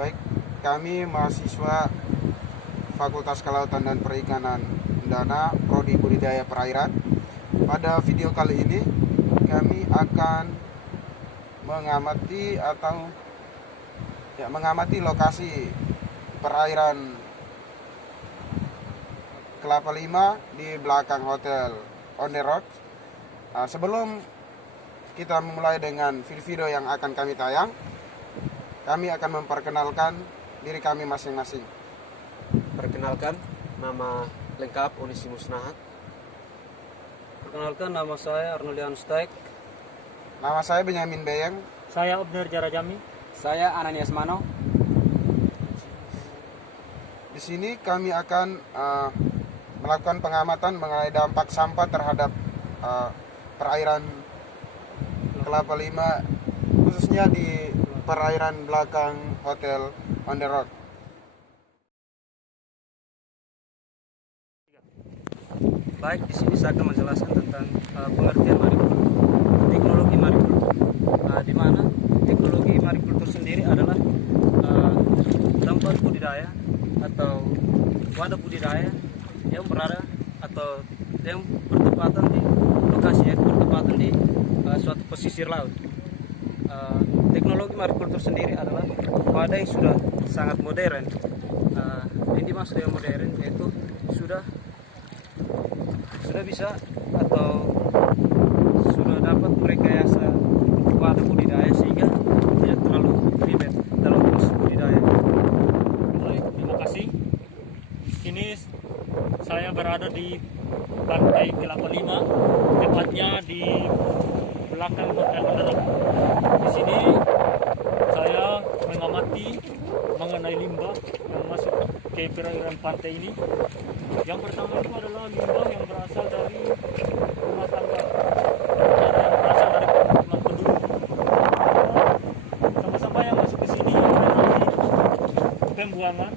Baik, kami mahasiswa Fakultas Kelautan dan Perikanan Undana, Prodi Budidaya Perairan. Pada video kali ini kami akan mengamati lokasi perairan Kelapa Lima di belakang Hotel On The Rock. Sebelum kita memulai dengan video yang akan kami tayang, kami akan memperkenalkan diri kami masing-masing. Perkenalkan, nama lengkap Onesimus Nahat. Perkenalkan, nama saya Arnoldian Stek. Nama saya Benyamin Beyeng. Saya Obner Jarajami. Saya Ananias Mano. Di sini kami akan melakukan pengamatan mengenai dampak sampah terhadap perairan Kelapa Lima, khususnya di perairan belakang Hotel On The Rock. Baik, di sini saya akan menjelaskan tentang pengertian marikultur, teknologi marikultur. Di mana teknologi marikultur sendiri adalah tempat budidaya atau wadah budidaya yang berada atau yang bertepatan di lokasi, yaitu bertepatan di suatu pesisir laut. Teknologi marikultur sendiri adalah wadah yang sudah sangat modern. Yang dimaksud dengan modern yaitu sudah bisa atau sudah dapat merekayasa wadah budidaya sehingga tidak terlalu ribet dalam proses budidaya. Baik, terima kasih. Ini saya berada di pantai Kelapa Lima, tepatnya di belakang Hotel On The Rock. Di sini saya mengamati mengenai limbah yang masuk ke perairan pantai ini. Yang pertama itu adalah limbah yang berasal dari rumah tangga, yang berasal dari permukiman penduduk. Sampah-sampah yang masuk ke sini dari pembuangan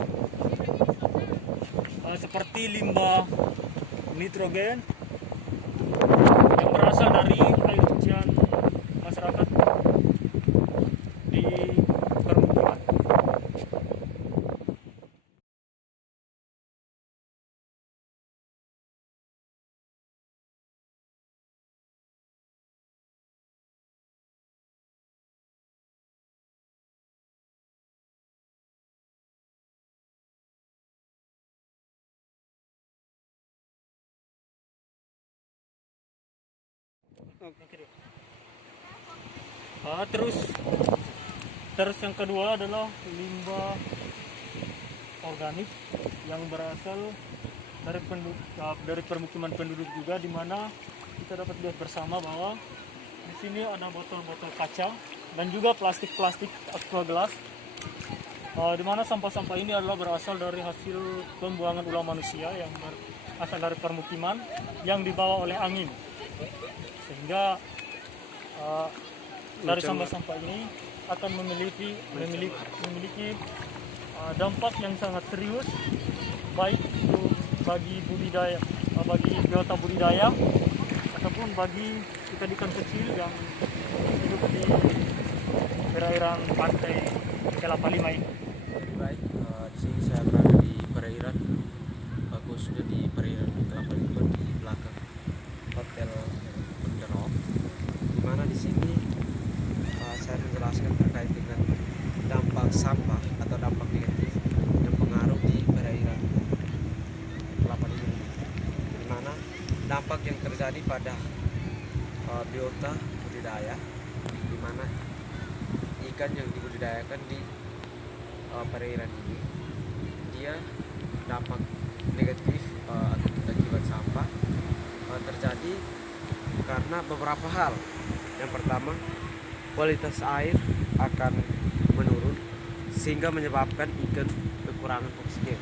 seperti limbah nitrogen yang berasal dari air cucian masyarakat di permukiman. Terus yang kedua adalah limbah organik yang berasal dari permukiman penduduk juga, di mana kita dapat lihat bersama bahwa di sini ada botol-botol kaca dan juga plastik-plastik aqua gelas, di mana sampah-sampah ini adalah berasal dari hasil pembuangan ulah manusia yang berasal dari permukiman yang dibawa oleh angin, sehingga dari sampah-sampah ini akan memiliki dampak yang sangat serius, baik itu bagi budidaya, bagi biota budidaya ataupun bagi ikan-ikan kecil yang hidup di perairan pantai Kelapa Lima ini. Baik, di sini saya berada di perairan, khususnya di perairan Kelapa Lima di belakang Hotel On The Rock, di mana di sini saya menjelaskan terkait dengan dampak sampah atau dampak negatif yang pengaruh di perairan Kelapa Lima, di mana dampak yang terjadi pada biota budidaya, di mana ikan yang dibudidayakan di perairan ini, dia dampak negatif akibat sampah terjadi karena beberapa hal. Yang pertama, kualitas air akan menurun sehingga menyebabkan ikan kekurangan oksigen.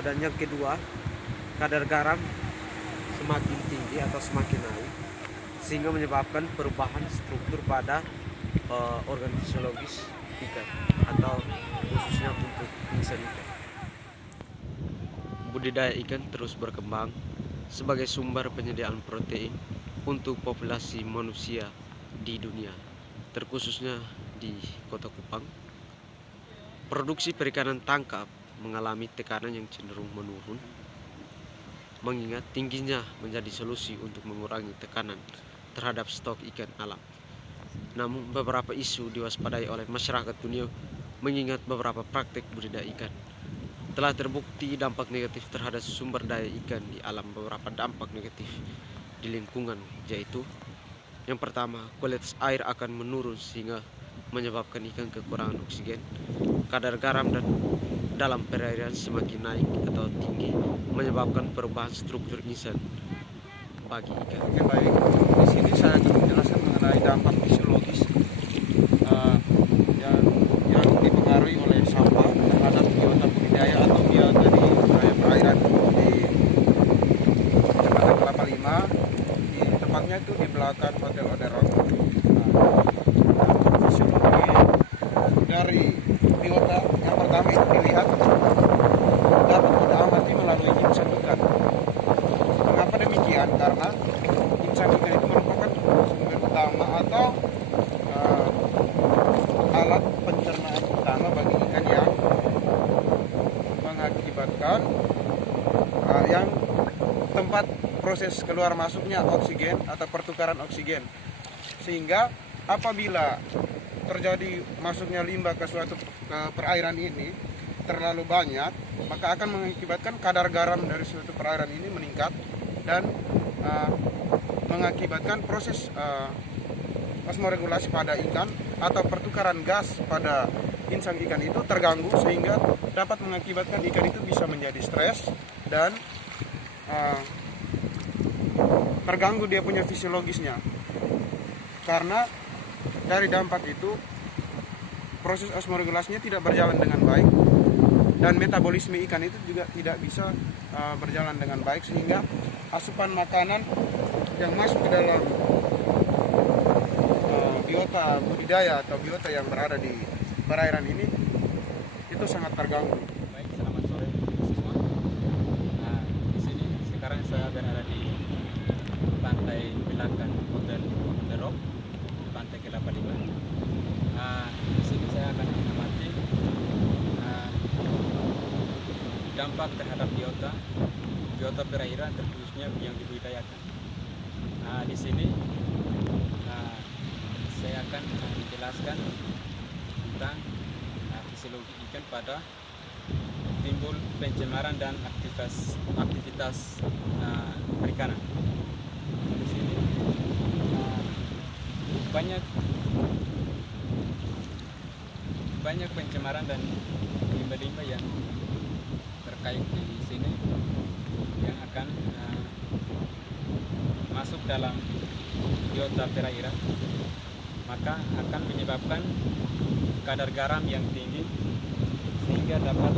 Dan yang kedua, kadar garam semakin tinggi atau semakin naik sehingga menyebabkan perubahan struktur pada organ fisiologis ikan atau khususnya untuk insan ikan. Budidaya ikan terus berkembang sebagai sumber penyediaan protein untuk populasi manusia di dunia, terkhususnya di Kota Kupang. Produksi perikanan tangkap mengalami tekanan yang cenderung menurun, mengingat tingginya menjadi solusi untuk mengurangi tekanan terhadap stok ikan alam. Namun beberapa isu diwaspadai oleh masyarakat dunia mengingat beberapa praktik budidaya ikan. Telah terbukti dampak negatif terhadap sumber daya ikan di alam. Beberapa dampak negatif di lingkungan, yaitu yang pertama, kualitas air akan menurun sehingga menyebabkan ikan kekurangan oksigen. Kadar garam dan dalam perairan semakin naik atau tinggi, menyebabkan perubahan struktur insan bagi ikan. Oke, baik. Di sini saya akan menjelaskan mengenai dampak fisiologis yang dipengaruhi oleh sampah terhadap biota budidaya atau biota di perairan di Kecamatan Kelapa Lima, di tempatnya itu di belakang Hotel On The Rock. Fisiologi dari biota yang pertama itu dilihat dapat kita amati melalui insan ikan. Mengapa demikian? Karena insan ikan itu merupakan sumber utama atau alat pencernaan utama bagi ikan yang mengakibatkan yang tempat proses keluar masuknya oksigen atau pertukaran oksigen, sehingga apabila terjadi masuknya limbah ke suatu perairan ini terlalu banyak, maka akan mengakibatkan kadar garam dari suatu perairan ini meningkat dan mengakibatkan proses osmoregulasi pada ikan atau pertukaran gas pada insang ikan itu terganggu, sehingga dapat mengakibatkan ikan itu bisa menjadi stres dan terganggu dia punya fisiologisnya. Karena dari dampak itu proses osmoregulasinya tidak berjalan dengan baik dan metabolisme ikan itu juga tidak bisa berjalan dengan baik, sehingga asupan makanan yang masuk ke dalam biota budidaya atau biota yang berada di perairan ini itu sangat terganggu. Baik, selamat sore semua. Nah, di sini sekarang saya berada di pantai belakang Hotel On The Rock, di pantai Kelapa Lima. Di sini saya akan mengamati dampak terhadap biota perairan, terkhususnya yang dibudidayakan. Di sini saya akan menjelaskan tentang fisiologi ikan pada timbul pencemaran dan aktivitas perikanan. Di sini banyak pencemaran dan limbah-limbah yang terkait di sini yang akan masuk dalam biota perairan, maka akan menyebabkan kadar garam yang tinggi sehingga dapat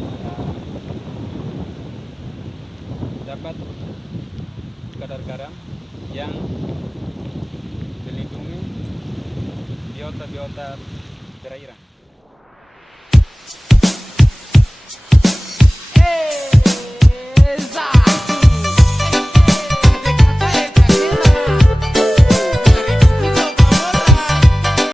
kadar garam yang melindungi biota perairan.